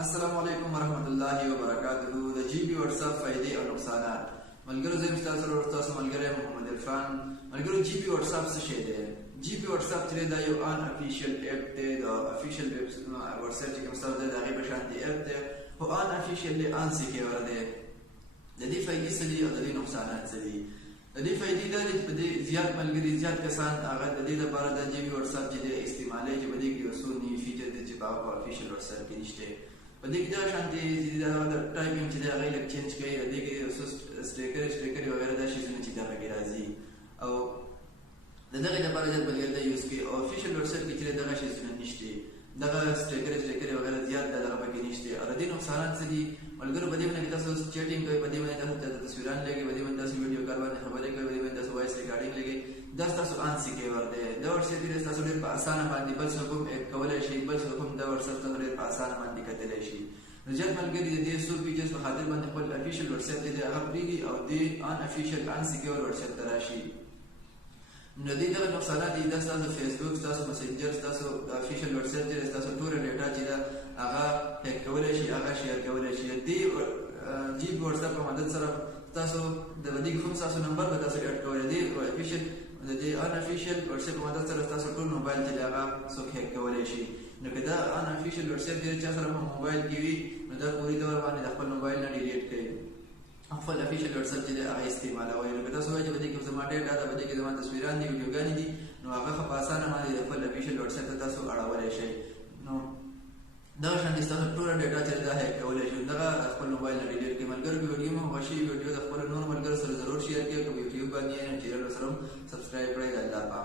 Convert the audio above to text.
السلام علیکم ورحمۃ اللہ وبرکاتہ. د جی پی واتس اپ فائدې او نقصانات. ملګرو زه تاسو سره ورته ملګری محمد عرفان. ملګرو جی پی واتس اپ څه شی دی؟ جی پی واتس اپ چې دا یو ان افیشل اپ دی، د افیشل واتس اپ چې کوم څه دی دا غي په شان دی اپ دی، او ان افیشل دی ان سکیور دی. د دې فائدې څه دي او د دې نقصانات څه دي؟ د دې فائدې دا دي چې په دې زیات ملګري زیات کسان هغه د دې لپاره د جی پی واتس اپ چې استعمالي چې په دې کې وسو نی فیچر دي چې په افیشل واتس اپ کې نشته. په دې کې دا شانتي چې دا د ټایپینګ چې دا غي لک چینج کوي، د دې کې سټیکر وغیرہ دا شي چې دا غي راځي او د دغه لپاره چې بلګر دا یوز کوي. او افیشل واتس اپ کې چې دا شي چې نشته، دغه سټیکر وغیرہ زیات دغه پکې نشته. او د دې نقصانات څه دي؟ ملګرو په دې باندې تاسو چیټینګ کوئ، په دې باندې تاسو تصویران لګي، په دې باندې تاسو ویډیو کال باندې خبرې کوي، په دې باندې تاسو وایس ریکارډینګ لګي. دا تاسو ان سکیور دی. دا واتس اپ تاسو ډېر په اسانه باندې بل څه کوم اډ کولای شئ، بل څه کوم دا واتس اپ تاسو ډېر په اسانه باندې کتلی شئ. نو ځکه ملګري د دې سور پیجز په خاطر باندې خپل افیشل واتس اپ دې هغه پریږي او دې ان افیشل ان سکیور واتس اپ تراشي. نو دې دغه نقصانات دي. دا تاسو فیسبوک، تاسو مسنجر، تاسو افیشل واتس اپ دې تاسو ټول ډیټا چې دا هغه هیک کولای شي، هغه شیر کولای شي. دې جی پی واتس اپ په مدد سره تاسو د دې کوم تاسو نمبر به تاسو اډ کولای دي افیشل د دې ان افیشل واتس اپ په مدد سره تاسو ټول موبایل چې هغه څوک هیک کولای شي. نو که دا ان افیشل واتس اپ دې چې سره موبایل کې وي نو دا پوری طور باندې خپل موبایل نه ډیلیټ کړئ، خپل افیشل واتس اپ چې هغه استعمالوي. نو که تاسو وایئ چې بده کې زما ډیټا دا بده کې زما تصویران دي، ویډیوګانې دي، نو هغه په اسانه باندې خپل افیشل واتس اپ ته تاسو اړولای شئ. نو دا شان دي تاسو ټول ډیټا چې دا هیک کولای شئ، دا خپل موبایل نه ډیلیټ کړئ. ملګرو ویډیو مو خوښي ویډیو د خپل نور ملګرو سره ضرور شیر کړئ. که یوټیوب باندې چینل سره سبسکرایب کړئ. الله پاک.